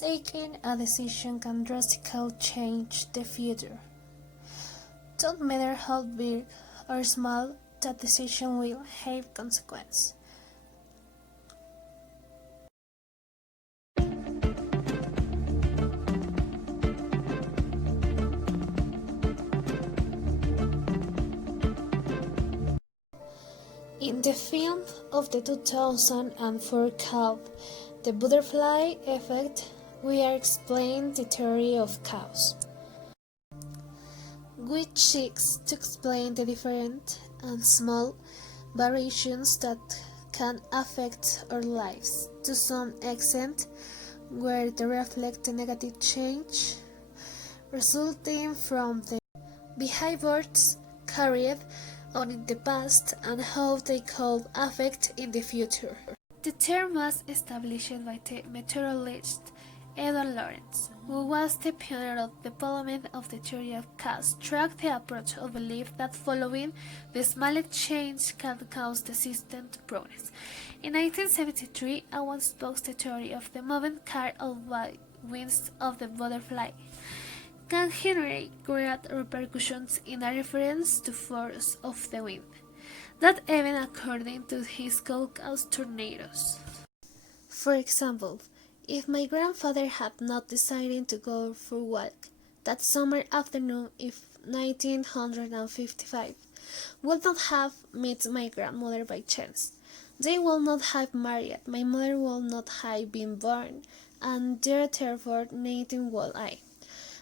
Taking a decision can drastically change the future. Don't matter how big or small, that decision will have consequences. In the film of the 2004 called The Butterfly Effect, we are explaining the theory of chaos, which seeks to explain the different and small variations that can affect our lives to some extent, where they reflect the negative change resulting from the behaviors carried on in the past and how they could affect in the future. The term was established by the meteorologist Edward Lorenz, who was the pioneer of the development of the theory of chaos, tracked the approach of belief that following the smallest change can cause the system to progress. In 1973, Owens proposed the theory of the moving car of wings of the butterfly can generate great repercussions in a reference to force of the wind, that even according to his could cause tornadoes. For example, if my grandfather had not decided to go for a walk that summer afternoon in 1955, would not have met my grandmother by chance. They would not have married, my mother would not have been born, and therefore neither would I.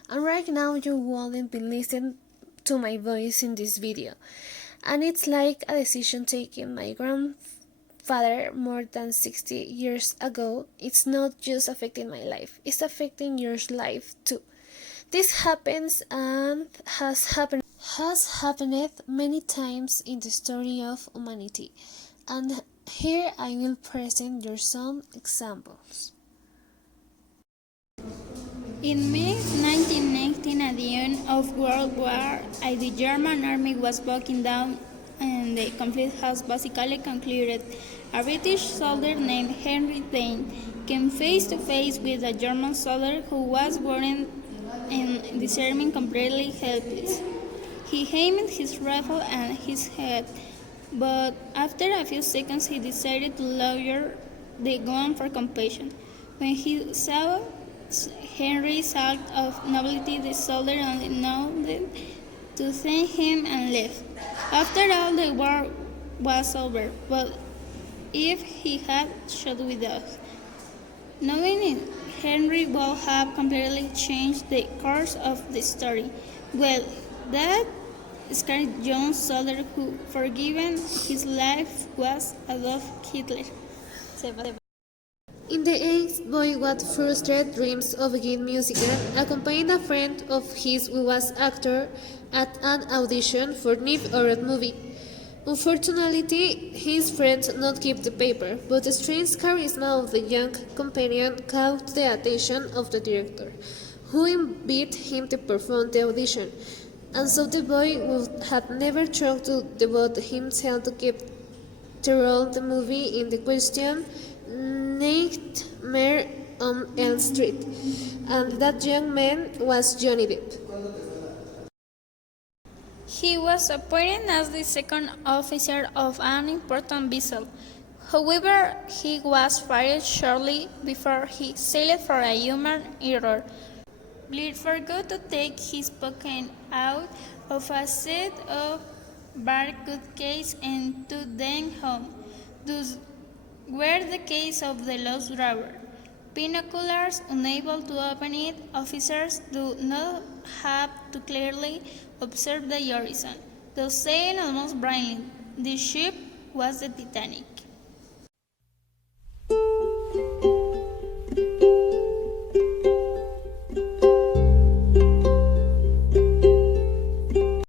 And right now you wouldn't be listening to my voice in this video. And it's like a decision taken my grandfather more than 60 years ago. It's not just affecting my life, it's affecting your life too. This happens and has happened many times in the story of humanity. And here I will present you some examples. In May 1919, at the end of World War I, the German army was backing down and the conflict has basically concluded. A British soldier named Henry Dane came face to face with a German soldier who was wounded and disarming completely helpless. He aimed his rifle at his head, but after a few seconds he decided to lower the gun for completion. When he saw Henry's act of nobility, the soldier only nodded to thank him and left. After all, the war was over, but if he had shot with us, knowing it, Henry would have completely changed the course of the story. Well, that scared young soldier who, for giving his life, was Adolf Hitler. In the 8th boy with frustrated dreams of being musical, accompanied a friend of his who was actor at an audition for new horror movie. Unfortunately, his friend not kept the paper, but the strange charisma of the young companion caught the attention of the director, who invited him to perform the audition. And so the boy who had never tried to devote himself to keep the role of the movie in the question, Nightmare on Elm Street, and that young man was Johnny Depp. He was appointed as the second officer of an important vessel. However, he was fired shortly before he sailed for a human error. Blair forgot to take his pocket out of a set of barcode case and took them home. Thus were the case of the lost drawer. Binoculars unable to open it, officers do not have to clearly observe the horizon, though sailing almost blindly. The ship was the Titanic.